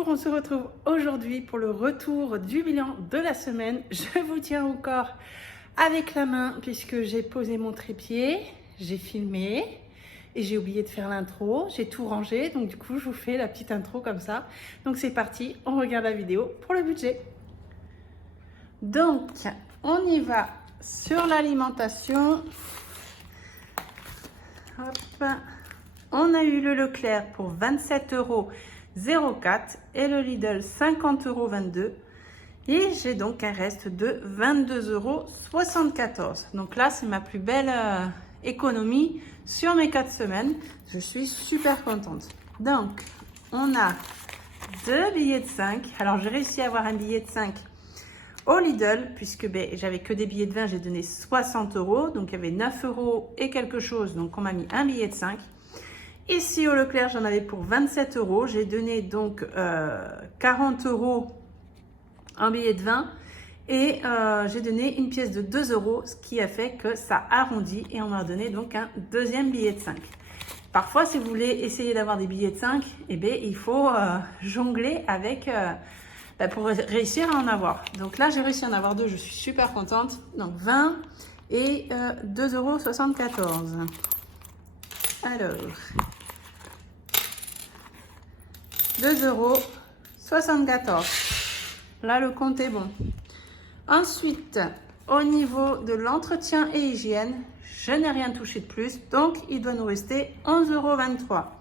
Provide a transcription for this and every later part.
Bonjour, on se retrouve aujourd'hui pour le retour du bilan de la semaine. Je vous tiens encore avec la main puisque j'ai posé mon trépied, j'ai filmé et j'ai oublié de faire l'intro. J'ai tout rangé, donc du coup je vous fais la petite intro comme ça. Donc c'est parti, on regarde la vidéo pour le budget. Donc on y va sur l'alimentation. Hop. On a eu le Leclerc pour 27,04 € et le Lidl 50,22 € et j'ai donc un reste de 22,74 €. Donc là, c'est ma plus belle économie sur mes 4 semaines. Je suis super contente. Donc, on a 2 billets de 5. Alors, j'ai réussi à avoir un billet de 5 au Lidl puisque j'avais que des billets de 20, j'ai donné 60 €. Donc, il y avait 9 € et quelque chose. Donc, on m'a mis un billet de 5. Ici au Leclerc, j'en avais pour 27 €. J'ai donné donc 40 € en billet de 20 et j'ai donné une pièce de 2 €, ce qui a fait que ça arrondit et on m'a donné donc un deuxième billet de 5. Parfois, si vous voulez essayer d'avoir des billets de 5, il faut jongler avec pour réussir à en avoir. Donc là, j'ai réussi à en avoir 2, je suis super contente. Donc 20 et 2,74 €. Alors, 2,74 €. Là, le compte est bon. Ensuite, au niveau de l'entretien et hygiène, je n'ai rien touché de plus. Donc, il doit nous rester 11,23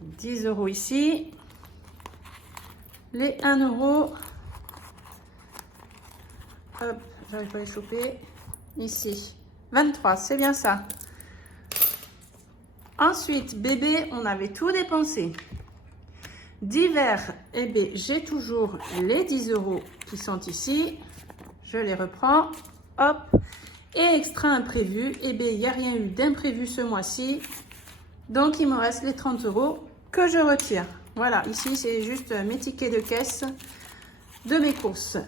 €. 10 € ici. Les 1 €. Hop, j'arrive pas à les choper. Ici. 23, c'est bien ça. Ensuite, bébé, on avait tout dépensé. Divers, j'ai toujours les 10 € qui sont ici. Je les reprends. Hop. Et extra imprévu, il n'y a rien eu d'imprévu ce mois-ci. Donc, il me reste les 30 € que je retire. Voilà, ici, c'est juste mes tickets de caisse de mes courses.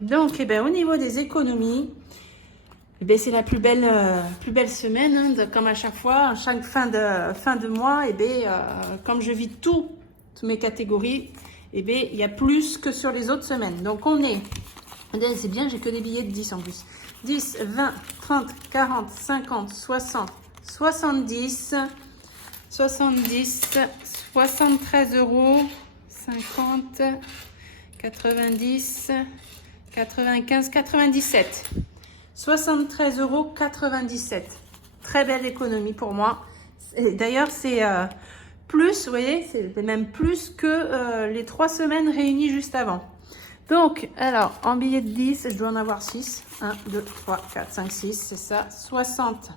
Donc, au niveau des économies, c'est la plus belle semaine, hein, comme à chaque fois, chaque fin de mois, comme je vis toutes mes catégories, il y a plus que sur les autres semaines. Donc on est, c'est bien, j'ai que des billets de 10 en plus. 10, 20, 30, 40, 50, 60, 70, 73 €, 50, 90, 95, 97. 73,97 €. Très belle économie pour moi. D'ailleurs, c'est plus, vous voyez, c'est même plus que les 3 semaines réunies juste avant. Donc, alors, en billet de 10, je dois en avoir 6. 1, 2, 3, 4, 5, 6, c'est ça. 60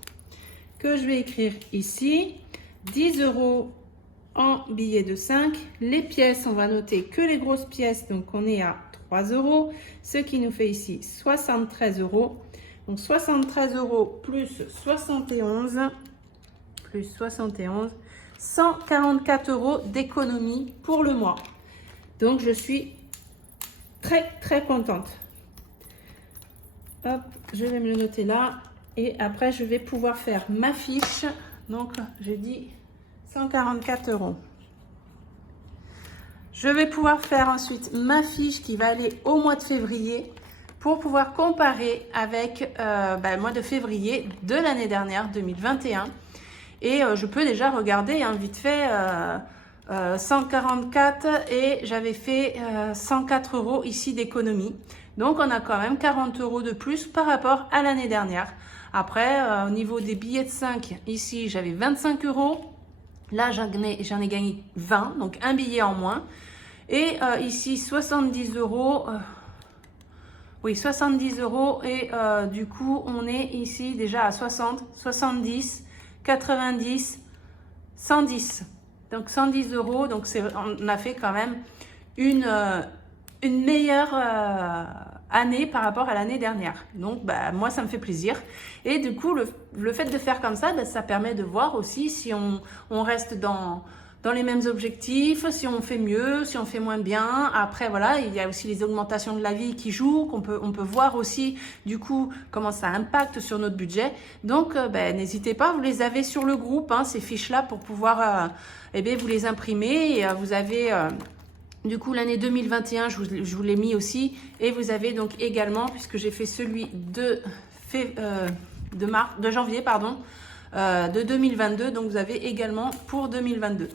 que je vais écrire ici. 10 € en billet de 5. Les pièces, on va noter que les grosses pièces. Donc, on est à 3 €. Ce qui nous fait ici 73 €. Donc 73 € plus 71, 144 € d'économie pour le mois. Donc je suis très contente. Hop, je vais me le noter là. Et après, je vais pouvoir faire ma fiche. Donc, j'ai dit 144 €. Je vais pouvoir faire ensuite ma fiche qui va aller au mois de février, pour pouvoir comparer avec le mois de février de l'année dernière, 2021. Et je peux déjà regarder vite fait 144 et j'avais fait 104 € ici d'économie. Donc on a quand même 40 € de plus par rapport à l'année dernière. Après, au niveau des billets de 5, ici j'avais 25 €. Là j'en ai gagné 20, donc un billet en moins. Et ici 70 €. Oui, 70 € et du coup, on est ici déjà à 60, 70, 90, 110. Donc 110 €, donc on a fait quand même une meilleure année par rapport à l'année dernière. Donc moi, ça me fait plaisir. Et du coup, le fait de faire comme ça, ça permet de voir aussi si on reste dans les mêmes objectifs, si on fait mieux, si on fait moins bien. Après, voilà, il y a aussi les augmentations de la vie qui jouent, on peut voir aussi, du coup, comment ça impacte sur notre budget. Donc, n'hésitez pas, vous les avez sur le groupe, ces fiches-là, pour pouvoir, vous les imprimer. Et vous avez Du coup, l'année 2021, je vous l'ai mis aussi. Et vous avez donc également, puisque j'ai fait celui de janvier, pardon, de 2022. Donc, vous avez également pour 2022.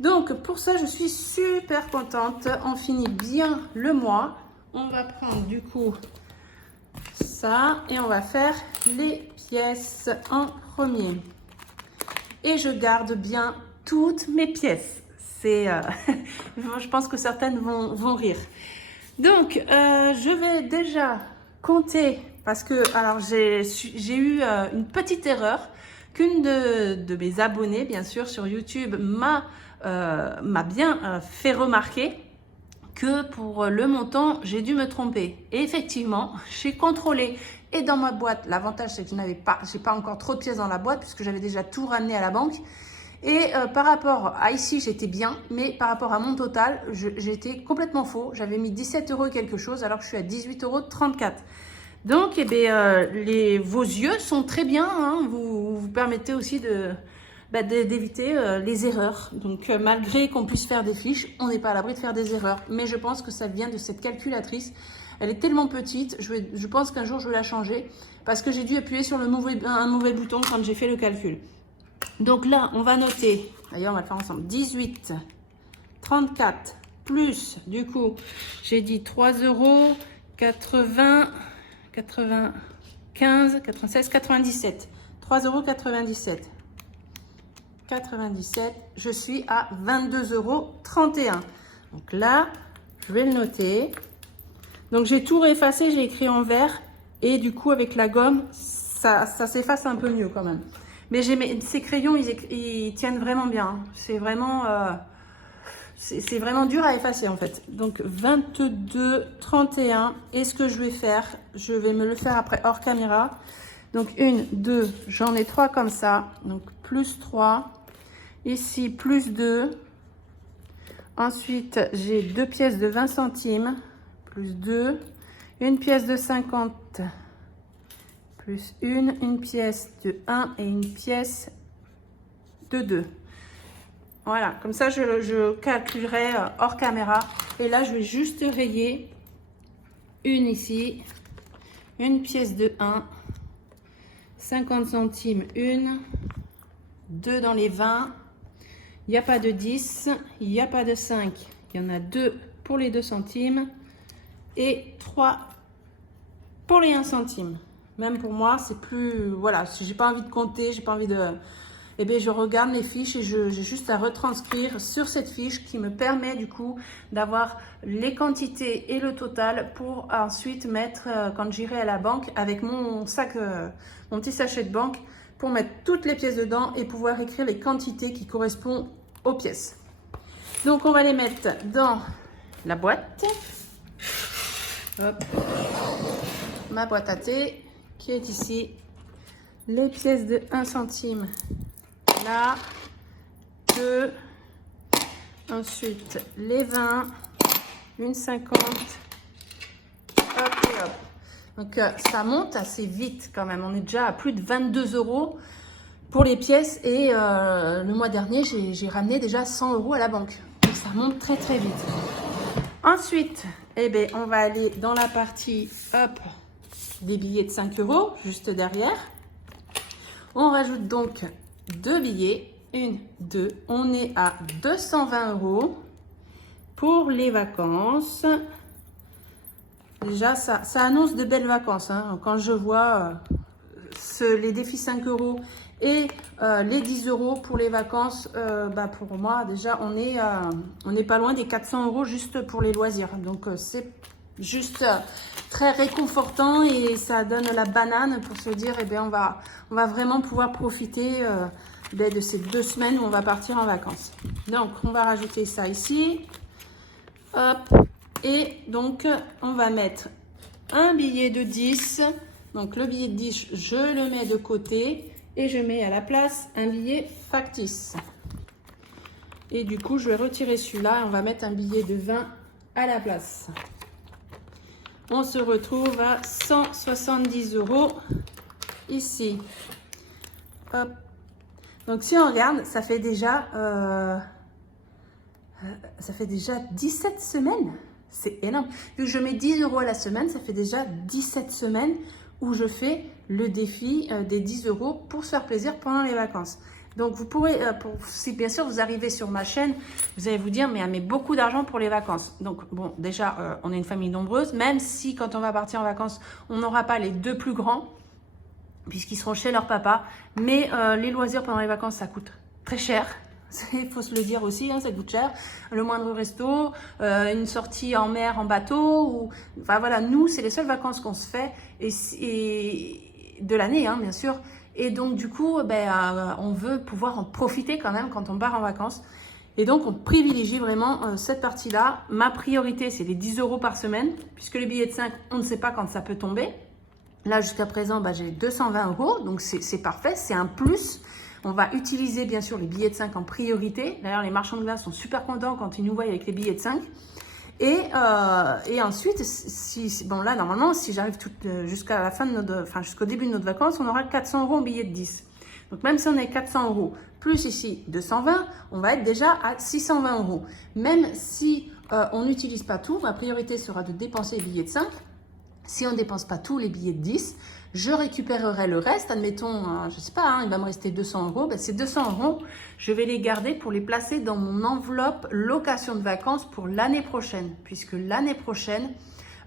Donc, pour ça, je suis super contente. On finit bien le mois. On va prendre du coup ça et on va faire les pièces en premier. Et je garde bien toutes mes pièces. Je pense que certaines vont rire. Donc, je vais déjà compter parce que, alors, j'ai eu une petite erreur qu'une de mes abonnés, bien sûr, sur YouTube m'a bien fait remarquer que pour le montant, j'ai dû me tromper. Et effectivement, j'ai contrôlé. Et dans ma boîte, l'avantage, c'est que j'ai pas encore trop de pièces dans la boîte puisque j'avais déjà tout ramené à la banque. Et par rapport à ici, j'étais bien, mais par rapport à mon total, j'étais complètement faux. J'avais mis 17 € quelque chose, alors que je suis à 18,34 €. Donc, eh bien, vos yeux sont très bien, hein, vous permettez aussi d'éviter les erreurs. Donc, malgré qu'on puisse faire des fiches, on n'est pas à l'abri de faire des erreurs. Mais je pense que ça vient de cette calculatrice. Elle est tellement petite, je pense qu'un jour, je vais la changer parce que j'ai dû appuyer sur un mauvais bouton quand j'ai fait le calcul. Donc là, on va noter, d'ailleurs on va le faire ensemble, 18,34 plus, du coup, j'ai dit 3,80 €, 95, 96, 97. 3,97 €. 97, je suis à 22,31 €. Donc là, je vais le noter. Donc j'ai tout réeffacé, j'ai écrit en vert et du coup avec la gomme, ça s'efface un peu mieux quand même. Mais ces crayons, ils tiennent vraiment bien. C'est vraiment dur à effacer en fait. Donc 22,31. Et ce que je vais faire, je vais me le faire après hors caméra. Donc 1, 2, j'en ai 3 comme ça. Donc plus 3. Ici, plus 2. Ensuite, j'ai 2 pièces de 20 centimes. Plus 2. Une pièce de 50. Plus une pièce de 1 et une pièce de 2. Voilà, comme ça je calculerai hors caméra. Et là, je vais juste rayer une ici, une pièce de 1, 50 centimes une, 2 dans les 20. Il n'y a pas de 10, il n'y a pas de 5. Il y en a 2 pour les 2 centimes et 3 pour les 1 centime. Même pour moi, c'est plus... Voilà, si j'ai pas envie de compter, j'ai pas envie de... Eh bien, je regarde les fiches et j'ai juste à retranscrire sur cette fiche qui me permet du coup d'avoir les quantités et le total pour ensuite mettre, quand j'irai à la banque, avec mon sac, mon petit sachet de banque, pour mettre toutes les pièces dedans et pouvoir écrire les quantités qui correspondent aux pièces. Donc, on va les mettre dans la boîte. Hop. Ma boîte à thé qui est ici. Les pièces de 1 centime. Là, 2, ensuite les 20, une 50, hop et hop. Donc ça monte assez vite quand même, on est déjà à plus de 22 € pour les pièces et le mois dernier j'ai ramené déjà 100 € à la banque. Donc ça monte très très vite. Ensuite, eh bien, on va aller dans la partie hop, des billets de 5 € juste derrière. On rajoute donc 2 billets, 1, 2, on est à 220 € pour les vacances. Déjà, ça annonce de belles vacances. Hein. Quand je vois les défis 5 € et les 10 € pour les vacances, pour moi, déjà, on est pas loin des 400 € juste pour les loisirs. Donc, c'est juste très réconfortant et ça donne la banane pour se dire, eh bien, on va vraiment pouvoir profiter de ces 2 semaines où on va partir en vacances. Donc, on va rajouter ça ici. Hop. Et donc, on va mettre un billet de 10. Donc, le billet de 10, je le mets de côté et je mets à la place un billet factice. Et du coup, je vais retirer celui-là et on va mettre un billet de 20 à la place. On se retrouve à 170 € ici. Hop. Donc, si on regarde, ça fait déjà ça fait déjà 17 semaines. C'est énorme. Vu que je mets 10 € à la semaine, ça fait déjà 17 semaines où je fais le défi des 10 € pour se faire plaisir pendant les vacances. Donc, vous pourrez, si bien sûr vous arrivez sur ma chaîne, vous allez vous dire, mais elle met beaucoup d'argent pour les vacances. Donc, bon, déjà, on est une famille nombreuse, même si quand on va partir en vacances, on n'aura pas les deux plus grands, puisqu'ils seront chez leur papa. Mais les loisirs pendant les vacances, ça coûte très cher. Il faut se le dire aussi, hein, ça coûte cher. Le moindre resto, une sortie en mer, en bateau. Ou, enfin voilà, nous, c'est les seules vacances qu'on se fait et de l'année, hein, bien sûr. Et donc, du coup, on veut pouvoir en profiter quand même quand on part en vacances. Et donc, on privilégie vraiment cette partie-là. Ma priorité, c'est les 10 € par semaine, puisque les billets de 5, on ne sait pas quand ça peut tomber. Là, jusqu'à présent, j'ai 220 €, donc c'est parfait, c'est un plus. On va utiliser bien sûr les billets de 5 en priorité. D'ailleurs, les marchands de glace sont super contents quand ils nous voient avec les billets de 5. Et ensuite, là, normalement, si j'arrive jusqu'à la fin de jusqu'au début de notre vacances, on aura 400 € en billets de 10. Donc, même si on est 400 € plus ici 220, on va être déjà à 620 €. Même si on n'utilise pas tout, ma priorité sera de dépenser les billets de 5. Si on ne dépense pas tous les billets de 10, je récupérerai le reste. Admettons, je ne sais pas, hein, il va me rester 200 €. Ces 200 €, je vais les garder pour les placer dans mon enveloppe location de vacances pour l'année prochaine. Puisque l'année prochaine,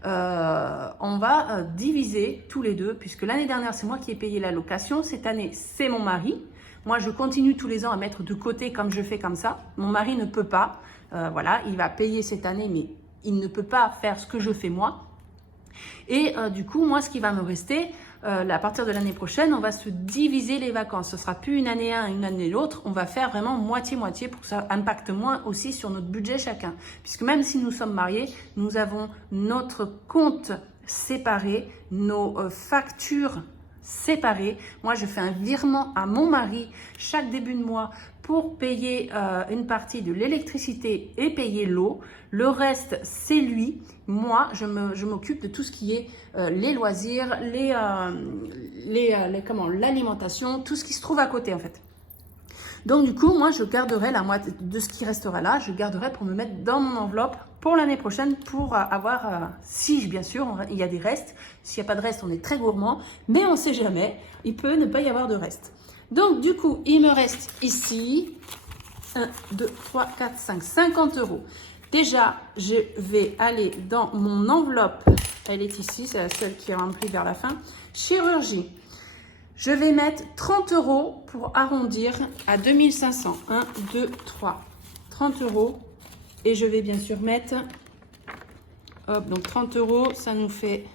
on va diviser tous les deux. Puisque l'année dernière, c'est moi qui ai payé la location. Cette année, c'est mon mari. Moi, je continue tous les ans à mettre de côté comme je fais comme ça. Mon mari ne peut pas. Voilà, il va payer cette année, mais il ne peut pas faire ce que je fais moi. Et du coup, moi, ce qui va me rester, à partir de l'année prochaine, on va se diviser les vacances. Ce ne sera plus une année un, une année l'autre. On va faire vraiment moitié-moitié pour que ça impacte moins aussi sur notre budget chacun. Puisque même si nous sommes mariés, nous avons notre compte séparé, nos factures séparées. Moi, je fais un virement à mon mari chaque début de mois pour payer une partie de l'électricité et payer l'eau. Le reste, c'est lui. Moi, je m'occupe de tout ce qui est les loisirs, l'alimentation, tout ce qui se trouve à côté en fait. Donc du coup, moi, je garderai la moitié de ce qui restera là, je garderai pour me mettre dans mon enveloppe pour l'année prochaine pour avoir, si bien sûr, il y a des restes. S'il n'y a pas de reste, on est très gourmand, mais on ne sait jamais, il peut ne pas y avoir de reste. Donc du coup, il me reste ici 1, 2, 3, 4, 5, 50 €. Déjà, je vais aller dans mon enveloppe, elle est ici, c'est la seule qui est remplie vers la fin, chirurgie. Je vais mettre 30 € pour arrondir à 2500. 1, 2, 3. 30 €. Et je vais bien sûr mettre, hop, donc 30 €, ça nous fait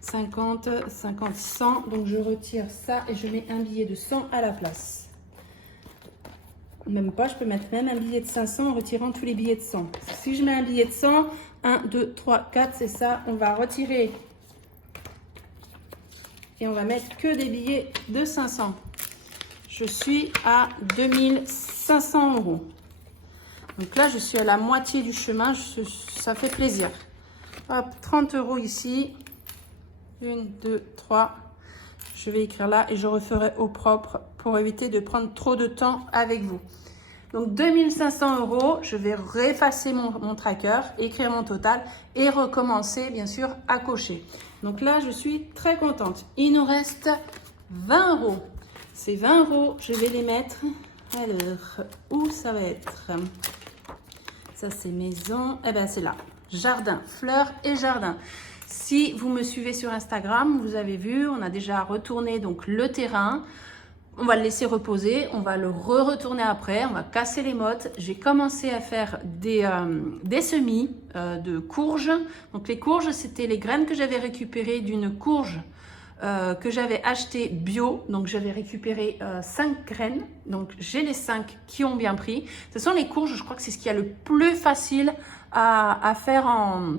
50, 50, 100. Donc je retire ça et je mets un billet de 100 à la place. Même pas, je peux mettre même un billet de 500 en retirant tous les billets de 100. Si je mets un billet de 100, 1, 2, 3, 4, c'est ça. On va retirer et on va mettre que des billets de 500. Je suis à 2500 €. Donc là, je suis à la moitié du chemin. Ça fait plaisir. Hop, 30 € ici. 1, 2, 3. Je vais écrire là et je referai au propre pour éviter de prendre trop de temps avec vous. Donc 2500 €, je vais réeffacer mon tracker, écrire mon total et recommencer bien sûr à cocher. Donc là, je suis très contente. Il nous reste 20 €. Ces 20 €, je vais les mettre. Alors, où ça va être? Ça, c'est maison. Eh bien, c'est là. Jardin, fleurs et jardin. Si vous me suivez sur Instagram, vous avez vu, on a déjà retourné donc le terrain. On va le laisser reposer, on va le retourner après, on va casser les mottes. J'ai commencé à faire des semis de courges. Donc les courges, c'était les graines que j'avais récupérées d'une courge que j'avais achetée bio. Donc j'avais récupéré 5 graines. Donc j'ai les 5 qui ont bien pris. Ce sont les courges, je crois que c'est ce qu'il y a le plus facile à faire en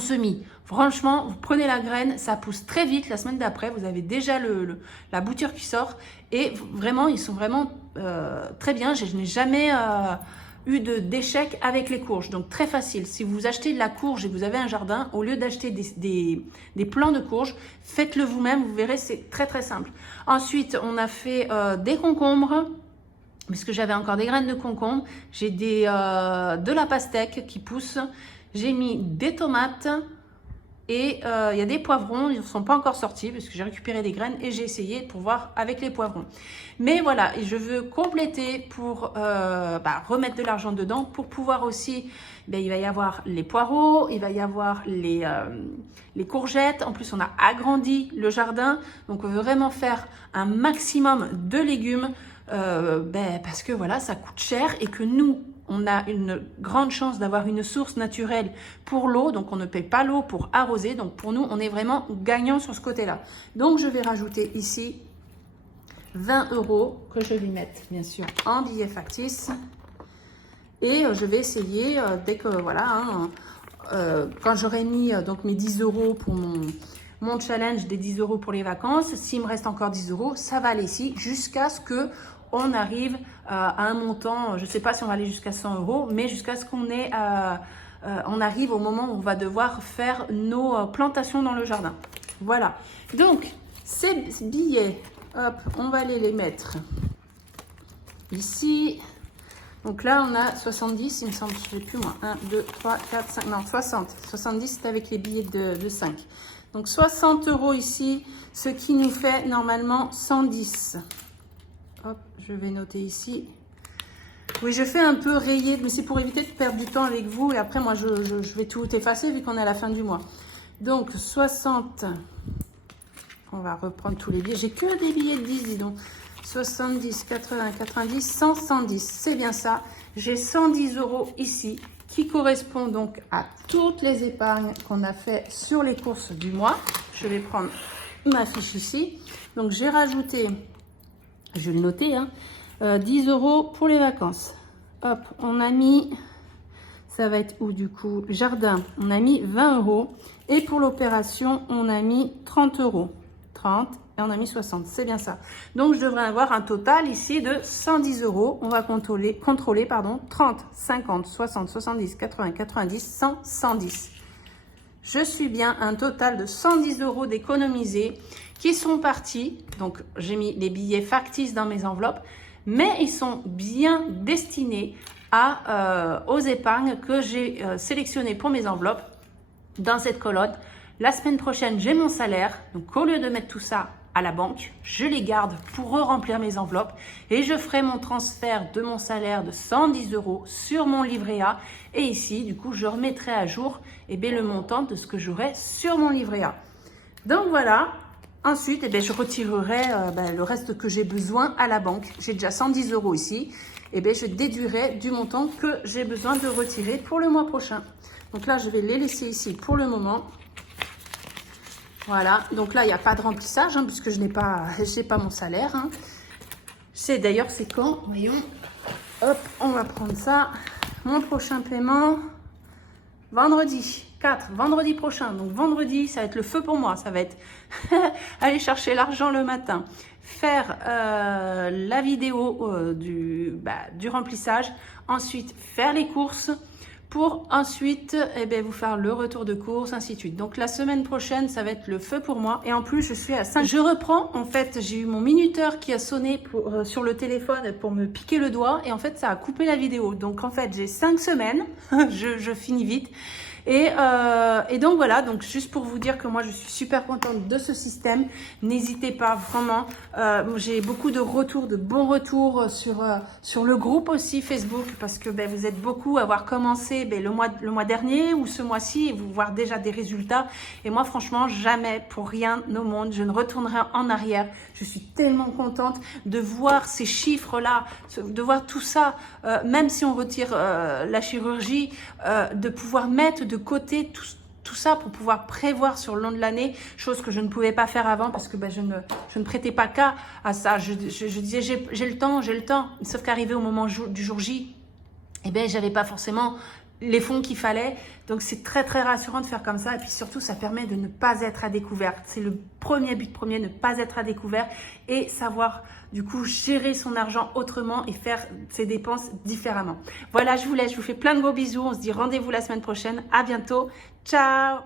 semis. Franchement, vous prenez la graine, ça pousse très vite. La semaine d'après, vous avez déjà la bouture qui sort. Et vraiment, ils sont vraiment très bien. Je n'ai jamais eu d'échec avec les courges. Donc, très facile. Si vous achetez de la courge et que vous avez un jardin, au lieu d'acheter des plants de courges, faites-le vous-même. Vous verrez, c'est très, très simple. Ensuite, on a fait des concombres. puisque j'avais encore des graines de concombre, j'ai de la pastèque qui pousse, j'ai mis des tomates et il y a des poivrons, ils ne sont pas encore sortis parce que j'ai récupéré des graines et j'ai essayé pour voir avec les poivrons. Mais voilà, je veux compléter pour remettre de l'argent dedans pour pouvoir aussi, il va y avoir les poireaux, il va y avoir les courgettes. En plus, on a agrandi le jardin, donc on veut vraiment faire un maximum de légumes. Parce que voilà, ça coûte cher et que nous, on a une grande chance d'avoir une source naturelle pour l'eau, donc on ne paie pas l'eau pour arroser. Donc pour nous, on est vraiment gagnant sur ce côté-là. Donc je vais rajouter ici 20 € que je vais mettre bien sûr en billets factices. Et je vais essayer, dès que voilà, quand j'aurai mis donc mes 10 € pour mon challenge des 10 € pour les vacances, s'il me reste encore 10 €, ça va aller ici jusqu'à ce que on arrive à un montant, je ne sais pas si on va aller jusqu'à 100 €, mais jusqu'à ce qu'on ait, on arrive au moment où on va devoir faire nos plantations dans le jardin. Voilà. Donc, ces billets, hop, on va aller les mettre ici. Donc là, on a 70, il me semble, je ne sais plus moi. 1, 2, 3, 4, 5, non, 60. 70, c'est avec les billets de 5. Donc 60 € ici, ce qui nous fait normalement 110. Hop, je vais noter ici. Oui, je fais un peu rayer, mais c'est pour éviter de perdre du temps avec vous. Et après, moi, je vais tout effacer vu qu'on est à la fin du mois. Donc, 60. On va reprendre tous les billets. J'ai que des billets de 10, dis donc. 70, 80, 90, 100, 110. C'est bien ça. J'ai 110 € ici qui correspond donc à toutes les épargnes qu'on a fait sur les courses du mois. Je vais prendre ma fiche ici. Donc, j'ai rajouté... Je vais le noter, 10 € pour les vacances. Hop, on a mis, ça va être où du coup? Jardin, on a mis 20 €. Et pour l'opération, on a mis 30 €. 30 et on a mis 60, c'est bien ça. Donc, je devrais avoir un total ici de 110 €. On va contrôler 30, 50, 60, 70, 80, 90, 100, 110. Je suis bien un total de 110 € d'économisés qui sont partis. Donc, j'ai mis les billets factices dans mes enveloppes, mais ils sont bien destinés aux épargnes que j'ai sélectionnées pour mes enveloppes dans cette colonne. La semaine prochaine, j'ai mon salaire. Donc, au lieu de mettre tout ça à la banque, je les garde pour remplir mes enveloppes et je ferai mon transfert de mon salaire de 110 € sur mon livret A. Et ici, du coup, je remettrai à jour le montant de ce que j'aurai sur mon livret A. Donc, voilà. Ensuite, je retirerai le reste que j'ai besoin à la banque. J'ai déjà 110 € ici. Je déduirai du montant que j'ai besoin de retirer pour le mois prochain. Donc là, je vais les laisser ici pour le moment. Voilà. Donc là, il n'y a pas de remplissage puisque je n'ai pas mon salaire. D'ailleurs, c'est quand? Voyons. Hop, on va prendre ça. Mon prochain paiement, vendredi 4, vendredi prochain. Donc vendredi, ça va être le feu pour moi. Ça va être aller chercher l'argent le matin, faire la vidéo du remplissage, ensuite faire les courses pour ensuite vous faire le retour de course, ainsi de suite. Donc la semaine prochaine, ça va être le feu pour moi. Et en plus, je suis à 5. Je reprends, en fait, j'ai eu mon minuteur qui a sonné sur le téléphone pour me piquer le doigt. Et en fait, ça a coupé la vidéo. Donc en fait, j'ai 5 semaines. je finis vite. Et donc voilà, donc juste pour vous dire que moi je suis super contente de ce système. N'hésitez pas vraiment, j'ai beaucoup de retours, de bons retours sur le groupe aussi Facebook, parce que vous êtes beaucoup à avoir commencé le mois dernier ou ce mois-ci et vous voir déjà des résultats. Et moi franchement, jamais pour rien au monde je ne retournerai en arrière. Je suis tellement contente de voir ces chiffres-là, de voir tout ça, même si on retire la chirurgie, de pouvoir mettre de côté tout ça pour pouvoir prévoir sur le long de l'année, chose que je ne pouvais pas faire avant parce que je ne prêtais pas cas à ça. Je disais j'ai le temps, sauf qu'arrivé au moment du jour J, j'avais pas forcément les fonds qu'il fallait. Donc c'est très très rassurant de faire comme ça, et puis surtout ça permet de ne pas être à découvert. C'est le premier but premier, ne pas être à découvert et savoir du coup gérer son argent autrement et faire ses dépenses différemment. Voilà, je vous laisse, je vous fais plein de gros bisous, on se dit rendez-vous la semaine prochaine, à bientôt, ciao.